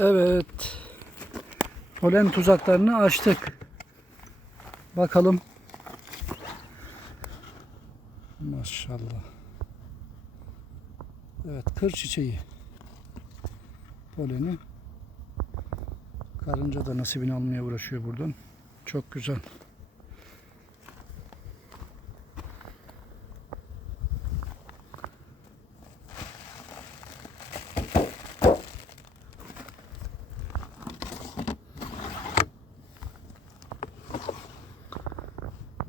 Evet. Polen tuzaklarını açtık. Bakalım. Maşallah. Evet, kır çiçeği. Poleni. Karınca da nasibini almaya uğraşıyor buradan. Çok güzel.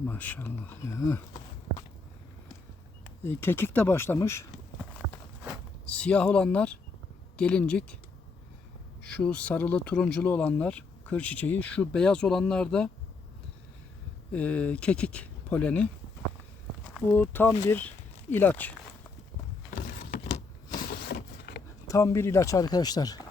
Maşallah ya. E, kekik de başlamış. Siyah olanlar gelincik. Şu sarılı turunculu olanlar kır çiçeği. Şu beyaz olanlar da e, kekik poleni. Bu tam bir ilaç. Tam bir ilaç arkadaşlar.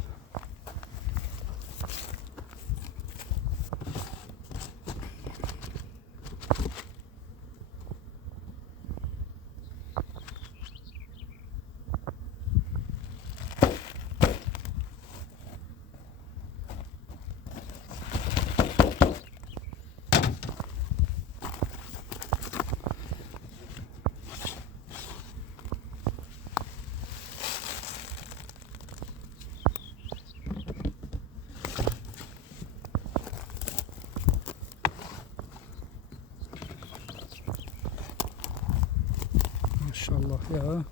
Maşallah ya.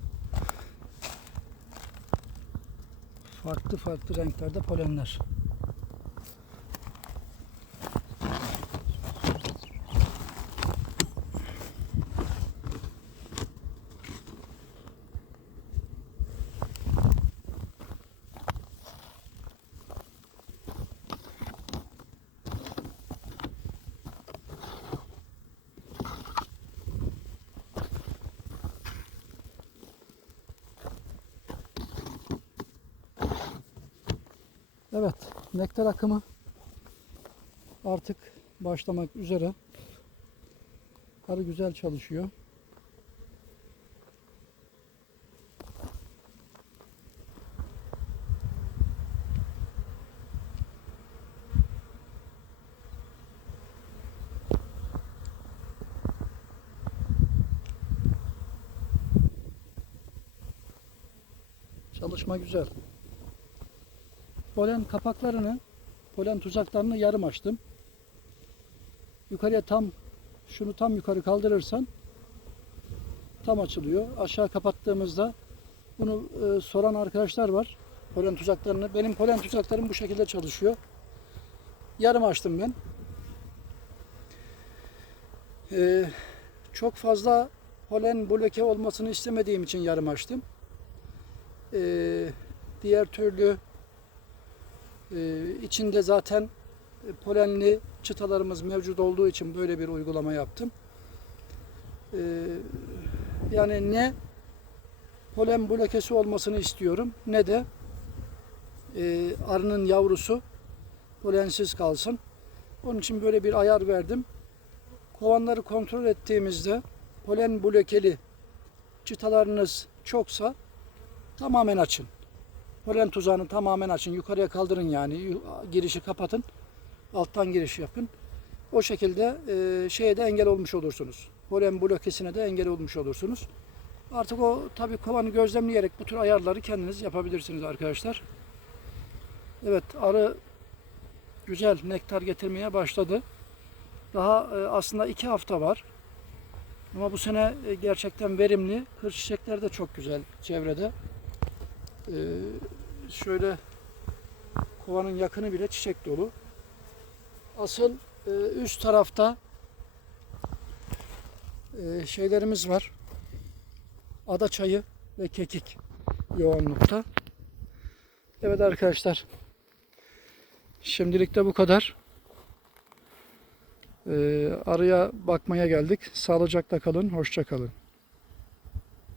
Farklı farklı renklerde polenler. Evet, nektar akımı artık başlamak üzere. Arı güzel çalışıyor. Çalışma güzel. Polen kapaklarını, polen tuzaklarını yarım açtım. Yukarıya tam, şunu tam yukarı kaldırırsan tam açılıyor. Aşağı kapattığımızda bunu e, soran arkadaşlar var. Polen tuzaklarını. Benim polen tuzaklarım bu şekilde çalışıyor. Yarım açtım ben. E, çok fazla polen bloke olmasını istemediğim için yarım açtım. E, diğer türlü ee, içinde zaten e, polenli çıtalarımız mevcut olduğu için böyle bir uygulama yaptım. Ee, yani ne polen blokesi olmasını istiyorum ne de e, arının yavrusu polensiz kalsın. Onun için böyle bir ayar verdim. Kovanları kontrol ettiğimizde polen blokeli çıtalarınız çoksa tamamen açın. Polen tuzağını tamamen açın. Yukarıya kaldırın yani. Girişi kapatın. Alttan giriş yapın. O şekilde e, şeye de engel olmuş olursunuz. Polen blokesine de engel olmuş olursunuz. Artık o tabii kovanı gözlemleyerek bu tür ayarları kendiniz yapabilirsiniz arkadaşlar. Evet arı güzel nektar getirmeye başladı. Daha e, aslında iki hafta var. Ama bu sene e, gerçekten verimli. Kır çiçekler de çok güzel çevrede. Ee, şöyle kovanın yakını bile çiçek dolu. Asıl e, üst tarafta e, şeylerimiz var. Ada çayı ve kekik yoğunlukta. Evet arkadaşlar. Şimdilik de bu kadar. Ee, araya bakmaya geldik. Sağlıcakla kalın, hoşça kalın.